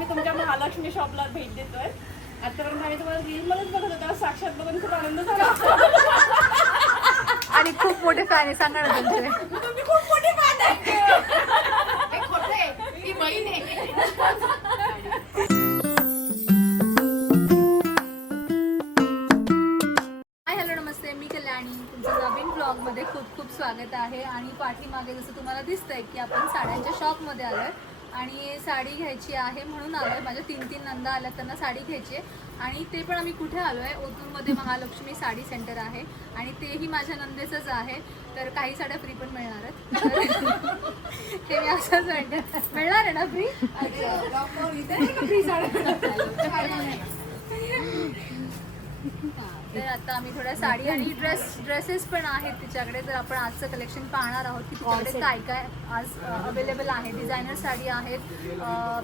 आम्ही तुमच्या महालक्ष्मी शॉपला भेट देतोय. आतापर्यंत आम्ही तुम्हाला रीलमध्येच बघत होतो, साक्षात बघून खूप आनंद झाला. आणि खूप मोठे फॅन आहे, सांगा ना तुमचे. तुम्ही खूप मोठी फॅन आहे. ती बहीण आहे. नमस्ते, मी कल्याणी. तुमचं नवीन ब्लॉगमध्ये खूप खूप स्वागत आहे. आणि पाठीमागे जसं तुम्हाला दिसतंय की आपण साड्यांच्या शॉपमध्ये आलो आहे आणि साडी घ्यायची आहे म्हणून आलो आहे. माझ्या 3 नंदा आल्या, त्यांना साडी घ्यायची आहे. आणि ते पण आम्ही कुठे आलो आहे, ओतूरमध्ये महालक्ष्मी साडी सेंटर आहे आणि तेही माझ्या नंदेचंच आहे. तर काही साड्या फ्री पण मिळणार आहेत. हे मी असंच म्हणते, मिळणार आहे ना फ्री? फ्री साड्या. तर आता आम्ही थोड्या साडी आणि ड्रेसेस पण आहेत तिच्याकडे. तर आपण आजचं कलेक्शन पाहणार आहोत की तिच्याकडे काय काय आज अवेलेबल आहे. डिझायनर साडी आहेत,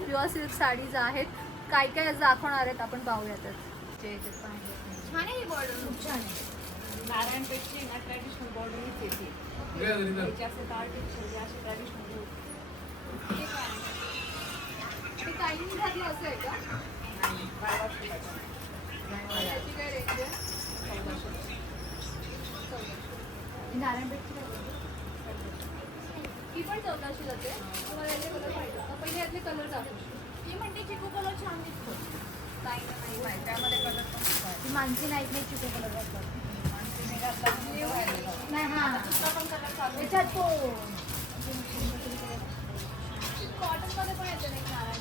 प्युअर सिल्क साडीज आहेत, काय काय आज दाखवणार आहेत आपण पाहूयात. छान आहे ही बॉर्डर, खूप छान आहे. नारायणपेठची ना ट्रॅडिशनल बॉर्डर हीच येते. जास्त आर्टिफिशियल असे ट्रॅडिशनल. ते काही घातलं असं आहे का? त्याची काय रेंज आहे? नारायणपेठची ही पण 1400 जाते. तुम्हाला यातले कलर पाहिजे का? पहिले यातले कलर दाखवू. ती म्हणते चिकू कलर छान दिसतो. नाही माहिती, त्यामध्ये कलर पण ती मानसी नाईक नाही चिको कलर वाटतात. नाही हा त्याच्यात तो कॉटन मध्ये पण येते एक नारायण.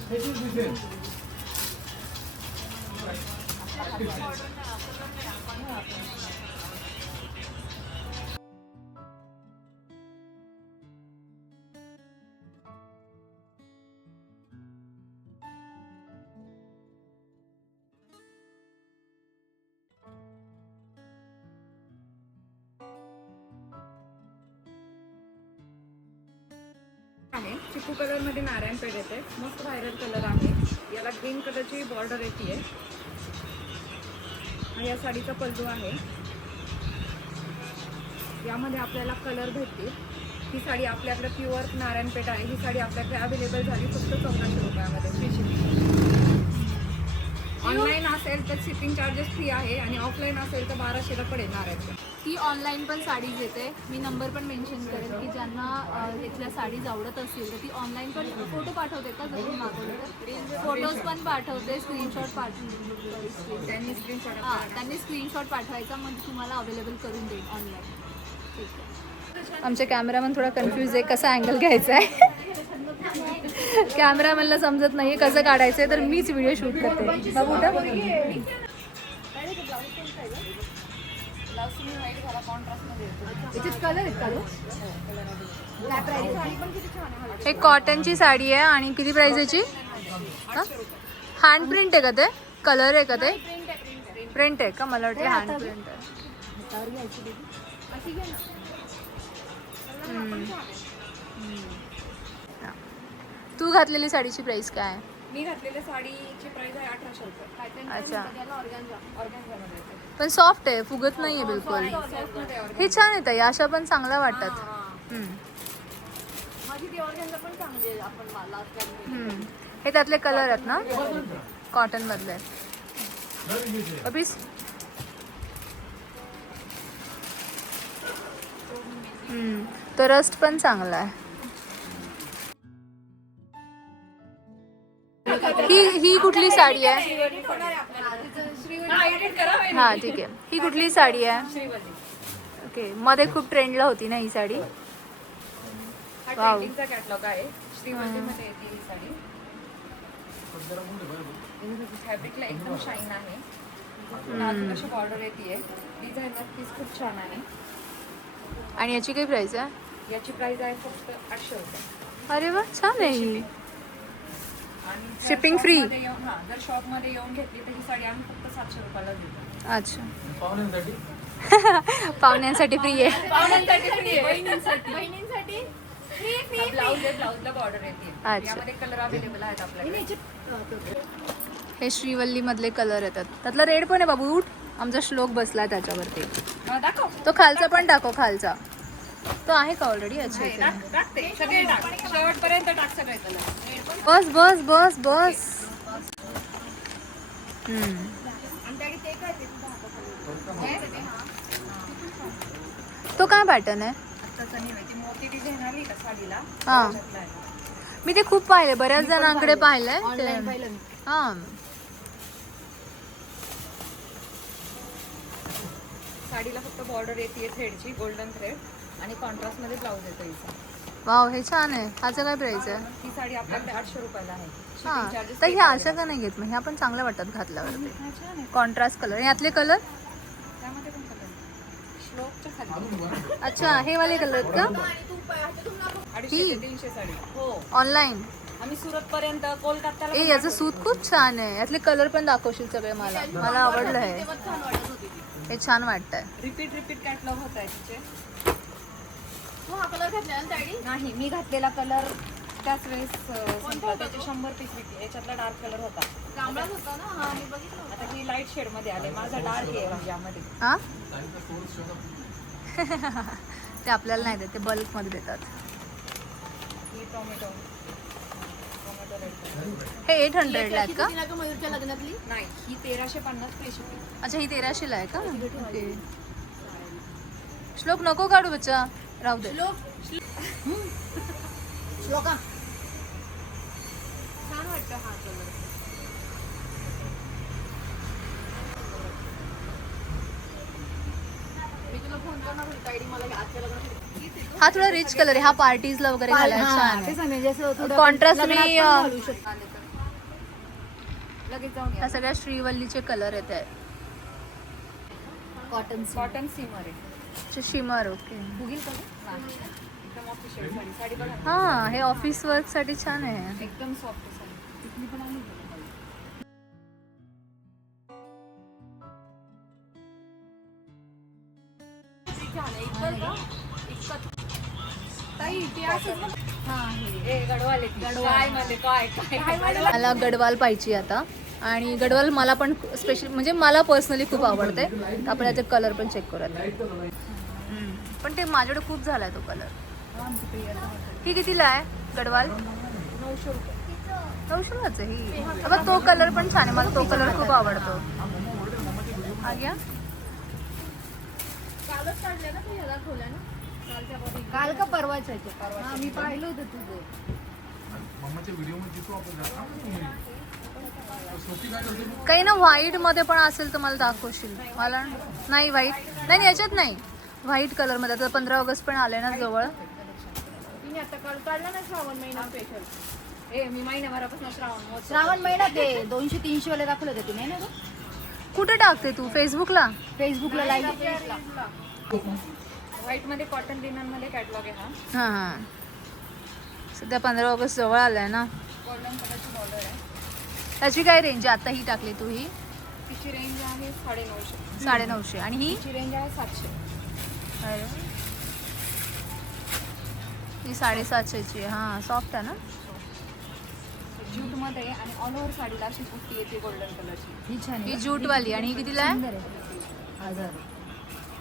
आहे चिकू कलर मध्ये नारायणपेठ येते. मस्त व्हायरल कलर आहे. याला ग्रीन कलरची बॉर्डर येते. या साडीचा पल्लू आहे. यामध्ये आपल्याला कलर भेटतील. ही साडी आपल्याकडे प्युअर नारायणपेठ आहे. ही साडी आपल्याकडे अवेलेबल झाली फक्त 1400 रुपयामध्ये फ्री शिपिंग. ऑनलाईन असेल तर शिपिंग चार्जेस फ्री आहे आणि ऑफलाईन असेल तर 1200ला पडेल नारायणपेठ. ती ऑनलाईन पण साडीज येते. मी नंबर पण मेन्शन करेन की ज्यांना इथल्या साडीज आवडत असतील तर ती ऑनलाईन पण फोटो पाठवते का? जर तुम्ही मागवलं तर फोटोज पण पाठवते, स्क्रीनशॉट पाठवून त्यांनी स्क्रीनशॉट त्यांनी स्क्रीनशॉट पाठवायचा, म्हणजे तुम्हाला अवेलेबल करून देईल ऑनलाईन. ठीक आहे. आमचे कॅमेरामन थोडा कन्फ्यूज आहे कसा अँगल घ्यायचा आहे. कॅमेरामॅनला समजत नाही आहे कसं काढायचं आहे, तर मीच व्हिडिओ शूट करते. बाबू याच्यात कलर आहेत का? हे कॉटनची साडी आहे आणि किती प्राइस याची? हँड प्रिंट आहे का ते? कलर आहे का ते? प्रिंट आहे का? मला वाटतं हँड प्रिंट आहे. तू घातलेली साडीची प्राइस काय आहे? मी घातलेल्या साडीची प्राइस आहे 1800 रुपये. अच्छा. ऑर्गॅन्झामध्ये येते. पण सॉफ्ट आहे, फुगत नाही आहे बिलकुल. हे छान आहे ताई, अशा पण चांगल्या वाटतात. माझी ती ऑर्गॅन्झा पण चांगली आहे. आपण लास्ट टाइम हे त्यातले कलर आहेत ना, कॉटन मधले. तर रस्ट पण चांगला आहे. ही कुठली साडी आहे? हा ठीक आहे. ही कुठली साडी आहे? ओके, मध्ये खूप ट्रेंडला होती ना ही साडी. हा ट्रेंडिंगचा कॅटलॉग आहे. श्रीवल्लीमध्ये येते ही साडी. फॅब्रिकला एकदम शाईन आहे. नाजूक अशी बॉर्डर येते. डिझायनर पीस खूप छान आहे. आणि याची काही प्राइस आहे? याची प्राइस आहे फक्त 800 रुपये. अरे वा, छान आहे ही. आणि शिपिंग फ्री. जर शॉपमध्ये येऊन घेतली तर ही साडी आम्ही फक्त 700 रुपयाला देतो. अच्छा. पाहुण्यांसाठी फ्री आहे. पाहुण्यांसाठी फ्री आहे. बहिणींसाठी फ्री. ब्लाउजला बॉर्डर येते. अच्छा. यामध्ये कलर अवेलेबल आहेत आपल्याकडे. हे श्रीवल्ली मधले कलर येतात. त्यातला रेड पण आहे बाबू. उठ, आमचा श्लोक बसलाय त्याच्यावरती. दाखव. तो खालचा पण दाखव. खालचा तो आहे का ऑलरेडी? अच्छा टाकते सगळे टाक. शेवटपर्यंत टाक सगळे कलर. बस बस बस बस. आणि ते काय ते तो काय पॅटर्न आहे? आत्ताचा नाही माहिती, मोठी डिझाईन आली का साडीला हा. त्याच्यातला आहे. मी ते खूप पाहिले, बऱ्याच जणांकडे पाहिलंय ते. ऑनलाईन पाहिलं मी. हा. साडीला फक्त बॉर्डर येते थ्रेडची, गोल्डन थ्रेड आणि कॉन्ट्रास्ट मध्ये ब्लाऊज येतो हिचा. वाव, हे छान आहे. ह्याचं काय प्राइस आहे? ही साडी आपल्याकडे 800 रुपयाला आहे. हा. Shipping charges तर pay ह्या करावे अशा का लागतात. नाही घेत मग? ह्या पण चांगल्या वाटतात घातल्यावरती. हा, छान आहे. Contrast colour. यातले कलर? त्यामध्ये पण कलर श्लोकच्या खाली अच्छा, हे वाले कलर आहेत का? 250 ते 300 साडी. हो, ऑनलाईन. आम्ही सुरत पर्यंत कोलकात्याला ए, पण याचं पाठवतो. सूत खूप छान आहे. यातले कलर पण दाखवशील सगळे मला. मला आवडलं हे. हे छान वाटतंय. रिपीट कॅटलॉग होत आहे तिचे. हो, हा कलर घातला ना साडी? नाही, मी घातलेला कलर त्याच वेळेस संपला. त्याचे 100 पीस विकले. याच्यातला डार्क कलर होता. जांभळाच होता ना? हा, मी बघितलं होतं. आता ही लाईट शेड मध्ये आले. माझा डार्क आहे म्हणजे यामध्ये. हा. ते आपल्याला नाही देत, ते बल्क मध्ये देतात. ही टोमॅटो रेड. हे 800 ला आहेत का? तिला का मयूरच्या लग्नातली? नाही, ही 1350 फ्री शिपिंग. अच्छा, ही 1300 ला आहे का? ओके. श्लोक नको काढू बच्चा, राहू दे. श्लोका. छान वाटतं हा कलर. मी तुला फोन करणार होती ताईडी, मला आजच्या लग्नात. हा थोडा रिच कलर आहे. हा पार्टीजला वगैरे घालायला छान तेच आहे. ना, म्हणजे असं थोडं कॉन्ट्रास्ट लग्नात मी पण घालू शकतो. लगेच जाऊन ह्या सगळ्या श्रीवल्लीचे कलर येत आहे. कॉटन सीमर आहे. शिमर. ओके. बघील का नाही, एकदम ऑफिशियल साडी. साडी बघा ना. हा, हे ऑफिस वर्क साठी छान आहे. एकदम सॉफ्ट साडी. तिथली पण आली. ताई ती असंच ना. ए, गडवाले ती. काय म्हणले, काय मला गडवाल पाहिजे आता. आणि गडवाल मला पण स्पेशल, म्हणजे मला पर्सनली खूप आवडते. आपण याचे कलर पण चेक करूयात. पण ते माझ्याकडे खूप झालाय तो कलर. ही कितीला आहे गडवाल? 900 रुपये. 900लाच आहे ही. बघ, तो कलर पण छान आहे. मला तो कलर खूप आवडतो. हा घ्या. कालच काढल्या ना तू, ह्याला खोल्या ना? काल का परवाच आहे ते? हा, मी पाहिलं होतं तुझं. काही ना व्हाईट मध्ये पण असेल तर मला दाखवशील. मला नाही व्हाईट नाही, याच्यात नाही. व्हाईट कलर मध्ये. आता 15 ऑगस्ट पण आले ना जवळ. तिने आता काल काढला ना श्रावण महिना स्पेशल. ए, मी महिन्याभरापासून श्रावण महिना ते 200-300 वाले दाखवले होते तिने ना? कुठे टाकते तू? फेसबुकला? फेसबुकला लाईव्ह. व्हाईट मध्ये कॉटन लिनन मध्ये कॅटलॉग आहे हा. हां हां. सध्या 15 ऑगस्ट जवळ आलाय ना. गोल्डन कलरची बॉर्डर आहे. त्याची काय रेंज आहे आता ही टाकली तू? ही तिची रेंज आहे 950. 950. आणि ही? तिची रेंज आहे 700. ही 750ची आहे. हां, सॉफ्ट आहे ना. ज्यूट मध्ये आणि ऑल ओव्हर साडीला अशी बुट्टी येते गोल्डन कलरची. ही छान ही ज्यूटवाली. आणि ही कितीला आहे?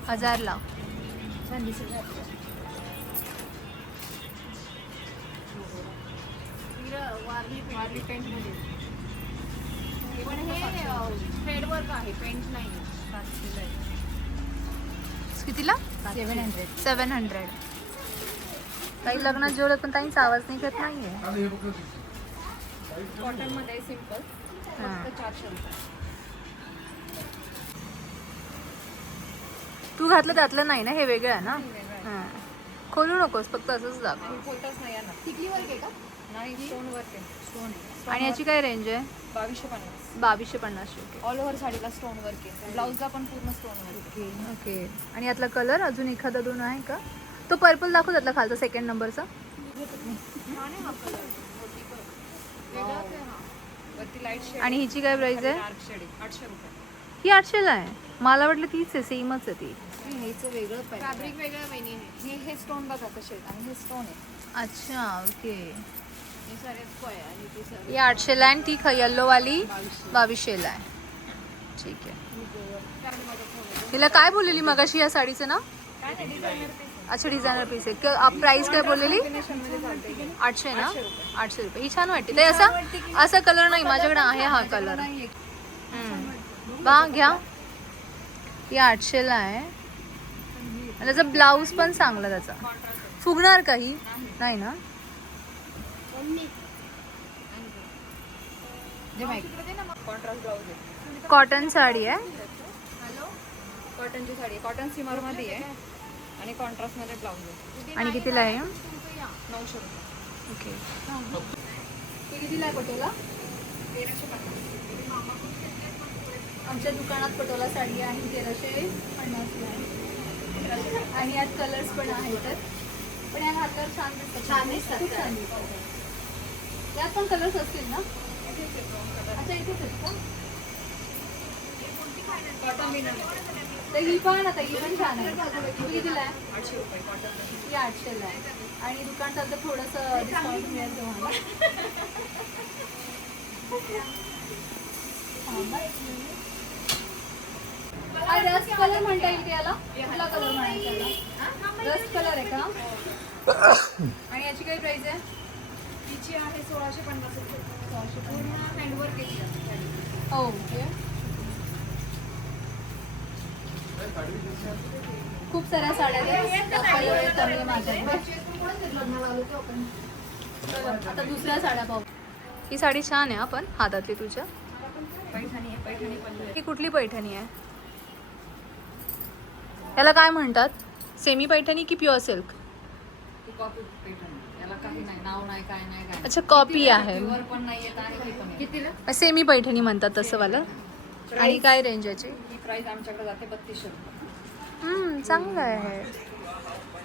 1000ला. छान दिसेल. वारली पेंट मध्ये. पण हे थ्रेड वर्क आहे, पेंट नाही. कितीला? 700. काही लग्नात जेवढे पण काहीच आवाज निघत नाहीये. कॉटन मध्ये सिंपल. हां. फक्त 400 रुपये. तू घातलं त्यातलं नाही ना? हे वेगळं आहे ना? वेगळं आहे. हां. खोलू नकोस, फक्त असंच दाखव. आणि खोलताच नाही येणार. टिकली वर्क आहे का? नाही, स्टोन वर्क आहे. स्टोन आणि याची काय रेंज आहे? 2250. 2250. ओके. ऑल ओव्हर साडीला स्टोन वर्क आहे. ब्लाऊजला पण पूर्ण स्टोन वर्क आहे. ओके. आणि यातला कलर अजून एखादा दोन आहे का? तो पर्पल दाखव त्यातला खालचा, सेकंड नंबरचा. वरती लाईट शेड आणि हिची काय प्राइस आहे? डार्क शेड आहे. 800 रुपये. ही 800ला आहे. मला वाटलं तीच आहे, सेमच आहे ती. ह्याचं वेगळं पाहिजे. फॅब्रिक वेगळं वेणी आहे. हे स्टोन बघा कसे आहेत आणि हे स्टोन आहे. अच्छा, ओके. हे सारे आहे आणि ते सारे ही 800ला आहे आणि ती येल्लोवाली 2200ला आहे. ठीक आहे. तिला काय बोललेली मगाशी या साडीचं नाव? काय नाही, डिझायनर पीस. अच्छा डिझायनर पीस आहे. प्राइस काय बोललेली? Combination मध्ये चालते ही. 800 ना? 800 रुपये. 800 रुपये. ही छान वाटते. ते असा कलर नाही माझ्याकडे आहे हा कलर. नाही बा घ्या. ही 800ला आहे. आणि त्याचा ब्लाऊज पण चांगला त्याचा. फुगणार काही नाही ना? कॉन्ट्रास्ट ब्लाऊज आहे. कॉटन साडी आहे. कॉटनची साडी आहे. कॉटन सिमर मध्ये आहे आणि कॉन्ट्रास्ट मध्ये ब्लाऊज आहे. आणि कितीला आहे? 900 रुपये. ओके. ही कितीला आहे पटोला? 1350. आमच्या दुकानात पटोला साडी आहे 1350 आहे. आणि यात कलर्स पण आहेत. पण या हातावर छान दिसतात. छान दिसतात. खूप छान दिसतात. यात पण कलर्स असतील ना? अच्छा इथेच आहेत का? कॉटन बिनर तर ही पण आता ही पण छान आहे. ही कितीला आहे? 800 रुपये. कॉटन ही 800ला आहे. आणि दुकानात तर थोडंसं डिस्काउंट मिळेल तुम्हाला. हा रस्ट कलर म्हणता येईल का याला? कुठला कलर म्हणायचा याला? रस्ट कलर आहे का? आणि याची काय प्राइस आहे? तिची आहे 1650 रुपये. पूर्ण हँडवर्क आहे. ओके. खूप साऱ्या साड्या आहेत. कलर कमी आहे माझ्याकडे. आता दुसऱ्या साड्या पाहू. ही साडी छान आहे पण हातातली तुझ्या. पैठणी आहे. पैठणी पल्लू आहे. ही कुठली पैठणी आहे? याला काय म्हणतात? सेमी पैठणी की प्युअर सिल्क? ती कॉपी पैठणी. याला काही नाही, नाव नाही, काय नाही, काय अच्छा कॉपी आहे. प्युअर पण नाही येत आणि हे पण नाही. कितीला? सेमी पैठणी म्हणतात तसं वाला. आणि काय रेंज याची? ही प्राइस आमच्याकडे जाते 3200 रुपये. चांगलं आहे.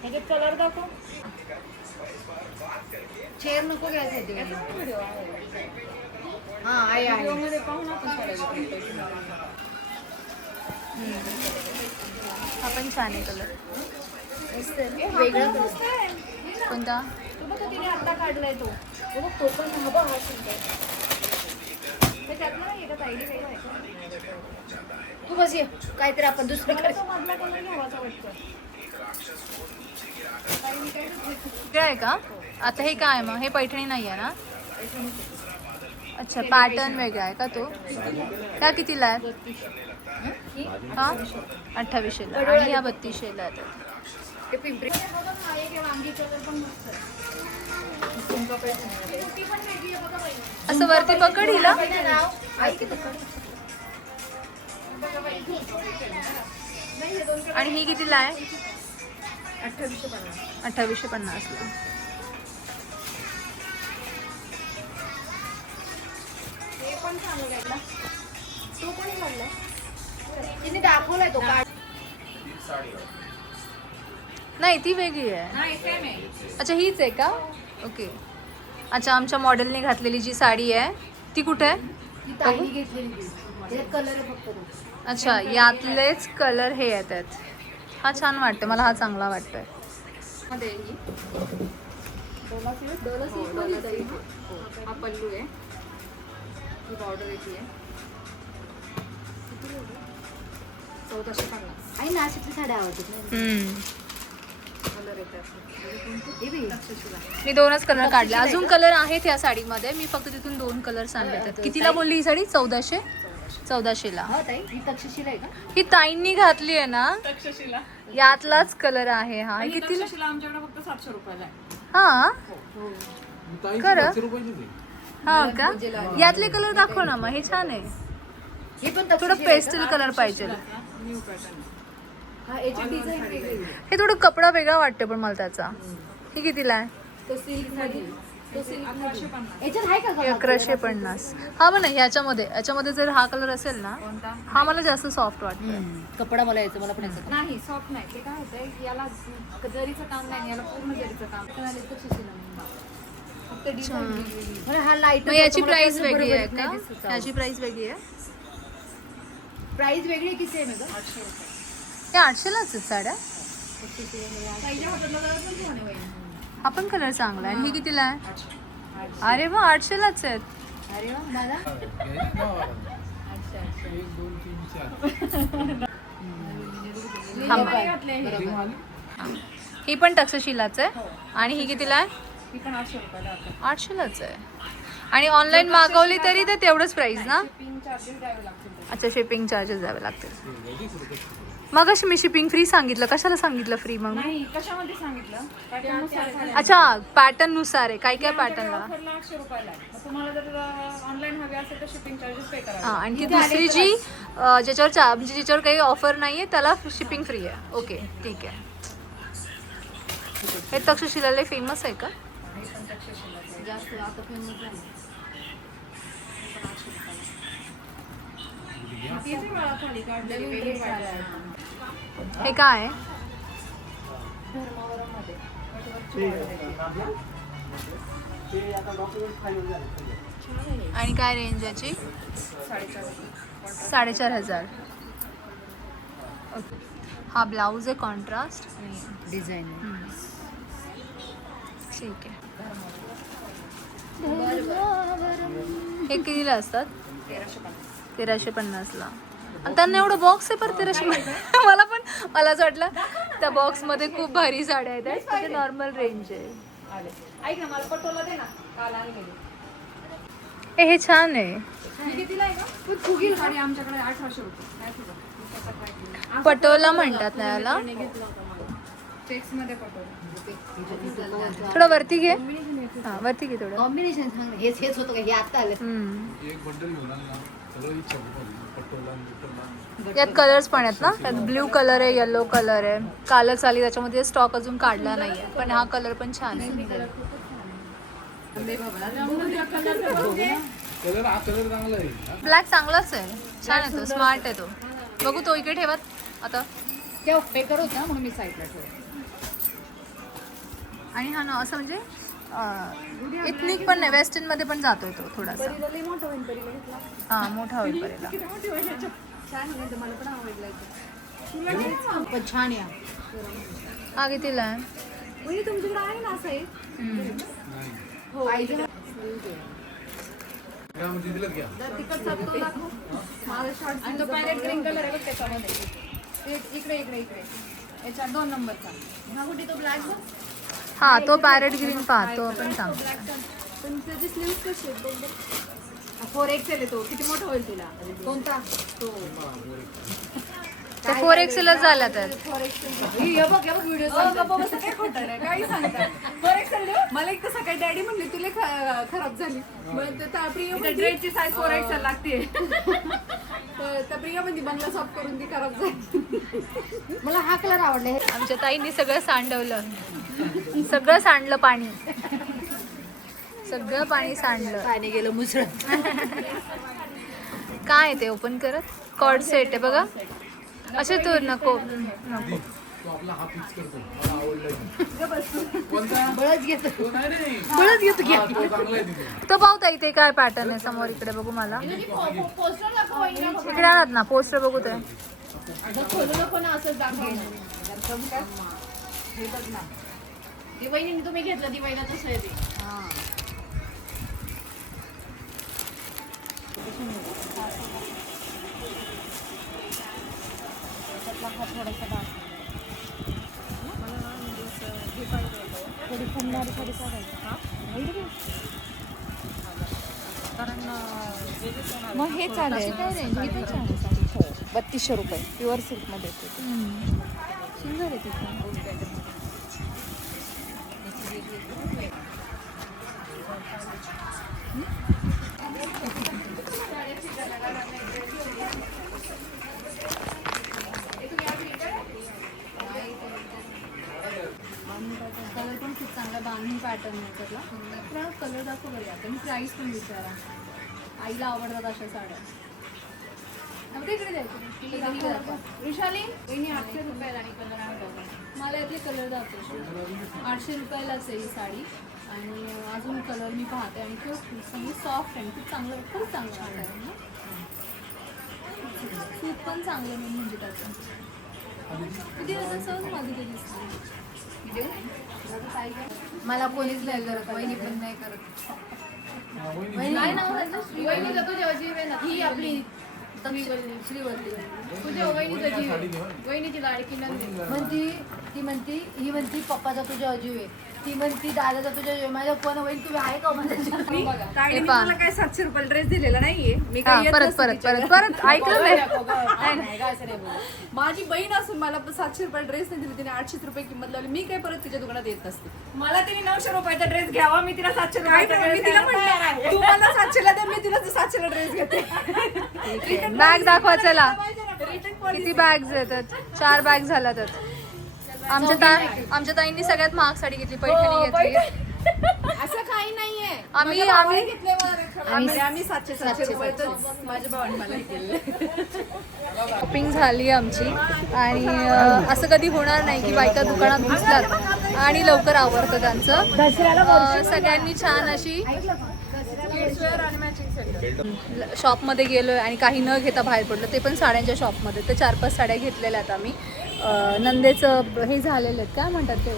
ह्याच्यात कलर दाखव. चेअर नको घ्यायसाठी. व्हिडिओ आहे. हा आहे आहे. व्हिडिओमध्ये पाहू ना आपण साड्या पैठणी. हा पण छान आहे कलर. वेगळा कोणता? तो बघ तिने आता काढलाय तो. तो बघ तो पण हा बघ हा सुंदर. त्याच्यात नाही का ताईडी वेगळा आहे का? तू बस ये काहीतरी आपण दुसरं मला करायचं. तो मधला कलर घ्यावाचा वाटतं. ताईने काय वेगळं आहे का? आता हे काय मग? हे पैठणी नाही आहे ना? पैठणीच अच्छा पॅटर्न वेगळा आहे का तो? त्या कितीला आहे? हा 2800ला आणि या 3200ला आहे. ते पिंपरी वांगी कलर पण मस्त आहे. झुमका पैठणी आहे. असं वरती पकड हिला. आणि ही कितीला आहे? 2850. 2850ला. हे पण चांगलं आहे. तो पण घालला. तिने दाखवलाय तो कार्ड. नाही ती वेगळी आहे. नाही सेम आहे. अच्छा हीच आहे का? ओके. अच्छा आमच्या मॉडेलने घातलेली जी साडी आहे ती कुठे आहे? ती ताईने घेतलेली. त्याच्यात कलर आहे फक्त तो. अच्छा यातलेच कलर हे येतात. हा छान वाटतं मला. हा चांगला वाटतोय. मध्ये ही Dola silk. Dola silk Dola silk. हा पल्लू आहे. ही बॉर्डर येते. 1450. आणि नाशिकची साड्या आवडतात ना. कलर येतात. हे बी. मी 2च कलर काढले. अजून कलर आहेत या साडीमध्ये. मी फक्त तिथून 2 कलर सांगितले. कितीला बोलली ही साडी? 1400ला. हो ताई ही तक्षशिला आहे का? ही ताईंनी घातली आहे ना? तक्षशिला. यातलाच कलर आहे हा. ही कितीला? तक्षशिला आमच्याकडे फक्त 700 रुपयाला आहे. हा खरं? हा का? म्हणजे यातले कलर दाखव ना मग. हे छान आहे. ही पण थोडं तक्षशिला आहे पेस्टल कलर पाहिजे. New pattern. का? हा याची डिझाईन वेगळी. हे थोडं कपडा वेगळा वाटतं पण मला त्याचा. ही कितीला आहे? तो सिल्क मध्ये. तो सिल्क 1150. याच्यात आहे का color? 1150. हा पण नाही याच्यामध्ये जर हा कलर असेल ना कोणता? हा मला जास्त सॉफ्ट वाटतं. कपडा मला यायचं मला पण यायचं. नाही सॉफ्ट नाही. ते काय होतंय याला जरीचं काम नाही. याला पूर्ण जरीचं काम. फक्त डिझाईन वेगवेगळी. मला हा लाईट. मग याची प्राइस वेगळी आहे का? याची प्राइस वेगळी आहे. प्राइस वेगळी आहे की सेम आहे का? 800 रुपये. हे 800लाच आहेत साड्या. ताईच्या हॉटेलला जायचं पण घेऊन ये बाई. हा पण कलर चांगला आहे. ही कितीला आहे? 800. अरे वा 800लाच आहेत. अरे वा दादा. थांबा. घातले हे. ही पण तक्षशिलाच आहे हो. आणि ही कितीला आहे? ही पण 800 रुपयाला आहे. 800लाच आहे. आणि ऑनलाईन मागवली तरी ते तेवढंच प्राइस ना? शिपिंग चार्जेस द्यावे लागतील त्याचे. अच्छा, शिपिंग चार्जेस द्यावे लागतील. मग अशी मी शिपिंग फ्री सांगितलं, कशाला सांगितलं फ्री मग? नाही, कशामध्ये सांगितलं? पॅटर्ननुसार झालं. अच्छा, पॅटर्न नुसार आहे, काय काय पॅटर्नला. ऑफरला 800 रुपयाला आहे. मग तुम्हाला जर ऑनलाईन हवी असेल तर शिपिंग चार्जेस पे करावे हां, लागतील. आणि ती दुसरी जी म्हणजे ज्याच्यावर काही ऑफर नाहीये त्याला शिपिंग फ्री आहे. ओके, ठीक आहे. हे तक्षशिला फेमस आहे का? हे पण तक्षशिलाचं आहे. जास्त आता फेमस आहे. तिथे मला खाली काढलेली वेगळी पाहिजे आहे. हे काय आहे? धर्मावरममध्ये आणि काय रेंज याची? 4,500. 4,500. ओके. हा ब्लाऊज आहे कॉन्ट्रास्ट. डिझाईन ठीक आहे. हे कितीला असतात? 1350ला. आणि त्यांना एवढं बॉक्स आहे पर 1350. मला असं वाटलं त्या बॉक्समध्ये खूप भारी साड्या आहेत. ते नॉर्मल रेंज आहे. आले. ऐक ना, मला पटोला दे ना. काल आणलेली. हे छान आहे. ही कितीला आहे का? फुगी साडी आमच्याकडे 1800 रुपये. काय तुझं? त्याचा काय केलं? पटोला म्हणतात ना याला. चेक्समध्ये पटोला. थोडं वरती घे. हा, वरती घे थोडं. कॉम्बिनेशन सांग. हेच होतं का? हे आता आलं. एक बंडल घेऊन आल ना, सगळं इच्छा होती. पटोला आणि बिटोला. यात कलर्स पण आहेत ना. त्यात ब्ल्यू कलर आहे, येलो कलर आहे, कालच आली त्याच्यामध्ये स्टॉक अजून काढला नाहीये. पण हा कलर पण छान आहे. कलर हा कलर चांगला आहे. ब्लॅक चांगलाच आहे, छान आहे तो, स्मार्ट आहे तो. बघू तो इकडे ठेवत आता. तेव्हा पेकर होता म्हणून मी साईडला ठेवलं. आणि हा ना असं म्हणजे इथनिक पण नाही, वेस्टर्न मध्ये पण जातोय तो थोडासा. मोठा होईल परीला घेतला. हा, मोठा होईल परेला. छान आहे, मला पण आवडला. पण छान आहे. हा कितीला आहे? वहिनी तुमच्याकडे आहे ना असं आहे? नाही. हो. या म्हणजे दिलं घ्या. तिकडचा तो दाखव. माझा शॉर्ट आणि तो पॅरेट ग्रीन कलर आहे बघ त्याच्यामध्ये. इकडे इकडे इकडे याच्या 2 नंबरचा. हा कुठे तो ब्लॅक बघ. हा, तो पॅरेट ग्रीन पाहतो आपण चांगला. पण त्याची स्लीव्स कशी आहेत बघ. 4XL आहे तो. किती मोठा होईल तुला? कोणता? तो. ते 4XL झाला तर. 4XL. हे बघ व्हिडिओ काय खोटं नाही, काही सांगतात. 4XL देऊ? मला एक तर सकाळी डॅडी म्हणले तुला खराब झाली. मग प्रिया ड्रेसची साईज 4XL लागते. तर प्रिया म्हणजे बंगला सॉफ्ट करून ती खराब झाली. मला हा कलर आवडला. आमच्या ताईंनी सगळं सांडवलं, सगळं सांडलं पाणी, सगळं पाणी सांडलं. पाणी गेलं मुसळ. काय आहे ते ओपन करत? कॉर्ड सेट आहे बघा. असे तू नको. तो आपला हा फिक्स करतो. मला आवडलाय. कोणता? बळच घेतो. तो नाही रे. बळच घेतो हा, तो चांगला आहे तिथे. तो पाहता इथे काय पॅटर्न आहे समोर. इकडे बघू, मला इकडे आणत ना पोस्टर बघू ते. खोलू नको ना, असंच दाखव. हे बघ ना. दिवाळीने तुम्ही घेतलं, दिवाळीला तसं आहे ते. मग हे चालेल. काय रेंज? 3200 रुपये प्युअर सिल्क मध्ये. सुंदर आहे तिथे. कलर पण खूप चांगला बांधून पॅटर्न आहे त्यातला. तुला कलर दाखव बघा. आता मी प्राईस पण विचारा. आईला आवडतात अशा साड्या. इकडे द्यायचं विशाली वहिनी 800 रुपयाला आणि कलर आणला. मला यातले कलर दाखव. 800 रुपयालाच आहे ही साडी. आणि अजून कलर मी पाहते. आणि खूप चांगली सॉफ्ट आहे, खूप चांगलं, खूप चांगलं आहे ना. सूट पण चांगलं नाही म्हणजे त्याचं. किती सहज माझी ते दिसते. मला कोणीच नाही करत, वहिनी पण नाही करत. हा, वहिनी. वहिनी ना, वहिनी जातो जेव्हा जीव आहे ना, ही आपली श्रीवल्ली तुझ्या वहिनीचा जीव आहे. वहिनीची लाडकी नंदी म्हणती ही म्हणती पप्पाचा तुझ्या जीव आहे, ती म्हणती दादाचा तुझ्या जीव आहे. माझ्या कोण होईल तुम्ही आहे का माझ्या जीव? ताईने मला काय 700 रुपये ड्रेस दिलेला नाहीये. मी हा, काय येत परत नसते परत तिच्याकडे. परत परत ऐकलं नाही. माझी बहीण असून मला 700 रुपये ड्रेस नाही दिली, तिने 800 रुपये किंमत लावली. मी काय परत तिच्या दुकानात येत नसते. मला तिने 900 रुपयाचा ड्रेस घ्यावा, मी तिला 700 रुपयाचा ड्रेस तिला म्हणणार, तू मला 700 ला दे, मी तिला 700 ला ड्रेस घेते. बॅग दाखवा चला. किती बॅग्स येतात? 4 बॅग झाल्या तर. आमच्या ताईंनी सगळ्यात महाग साडी घेतली, पैठणी घेतली. असं काही नाहीये. आम्ही आम्ही 700 रुपयाचं माझ्या भावाने मला हे केलं. शॉपिंग झाली आमची आणि असं कधी होणार नाही की बायका दुकानात घुसतात आणि लवकर आवरतं त्यांचं. सगळ्यांनी छान अशी शॉपमध्ये गेलोय आणि काही न घेता बाहेर पडलो, ते पण साड्यांच्या शॉपमध्ये. तर 4-5 साड्या घेतलेल्या आहेत आम्ही. नंदेचं हे झालेलं आहे, काय म्हणतात ते,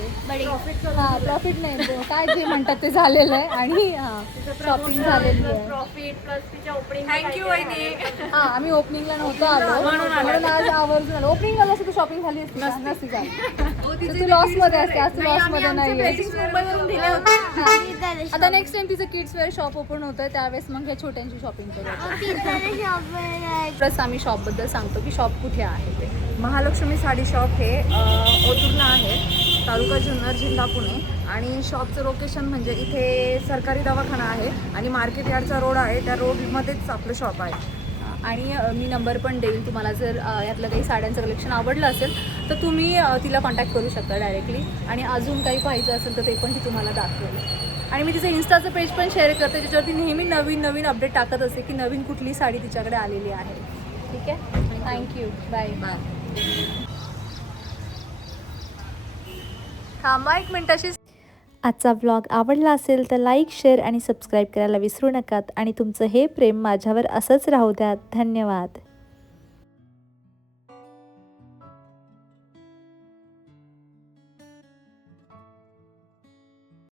हां प्रॉफिट नाही ते काय जे म्हणतात ते झालेलं आहे. आणि हां शॉपिंग झालेली आहे. थँक्यू वहिनी. हां आम्ही ओपनिंगला नव्हतो आलो म्हणून आज आवर्जून आलो. ओपनिंग झालं असं तर शॉपिंग झाली असती नसती झाली. तर तू लॉसमध्ये असते, आज तू लॉसमध्ये नाही आहे. मुंबईवरून दिले होते. आता नेक्स्ट टाइम तिचं किड्स वेअर शॉप ओपन होतंय, त्यावेळेस मग ह्या छोट्यांची शॉपिंग करू. प्लस आम्ही शॉपबद्दल सांगतो की शॉप कुठे आहे ते. महालक्ष्मी साडी शॉप हे ओतूरला आहे, तालुका जुन्नर, जिल्हा पुणे. आणि शॉपचं लोकेशन म्हणजे इथे सरकारी दवाखाना आहे आणि मार्केट यार्डचा रोड आहे, त्या रोडमध्येच आपलं शॉप आहे. आणि मी नंबर पण देईल तुम्हाला, जर यातलं काही साड्यांचं कलेक्शन आवडलं असेल तर तुम्ही तिला कॉन्टॅक्ट करू शकता डायरेक्टली. आणि अजून काही पाहिजे असेल तर ते पण ती तुम्हाला दाखवेल. आणि मी तिचं इन्स्टाचं पेज पण शेअर करते, ज्याच्यावरती नेहमी नवीन अपडेट टाकत असते की नवीन कुठली साडी तिच्याकडे आलेली आहे. ठीक आहे, थँक्यू, बाय बाय. थांबा 1 मिनिटाशी. आजचा व्लॉग आवडला असेल तर लाईक, शेअर आणि सबस्क्राईब करायला विसरू नका आणि तुमचं हे प्रेम माझ्यावर असंच राहू द्या. धन्यवाद.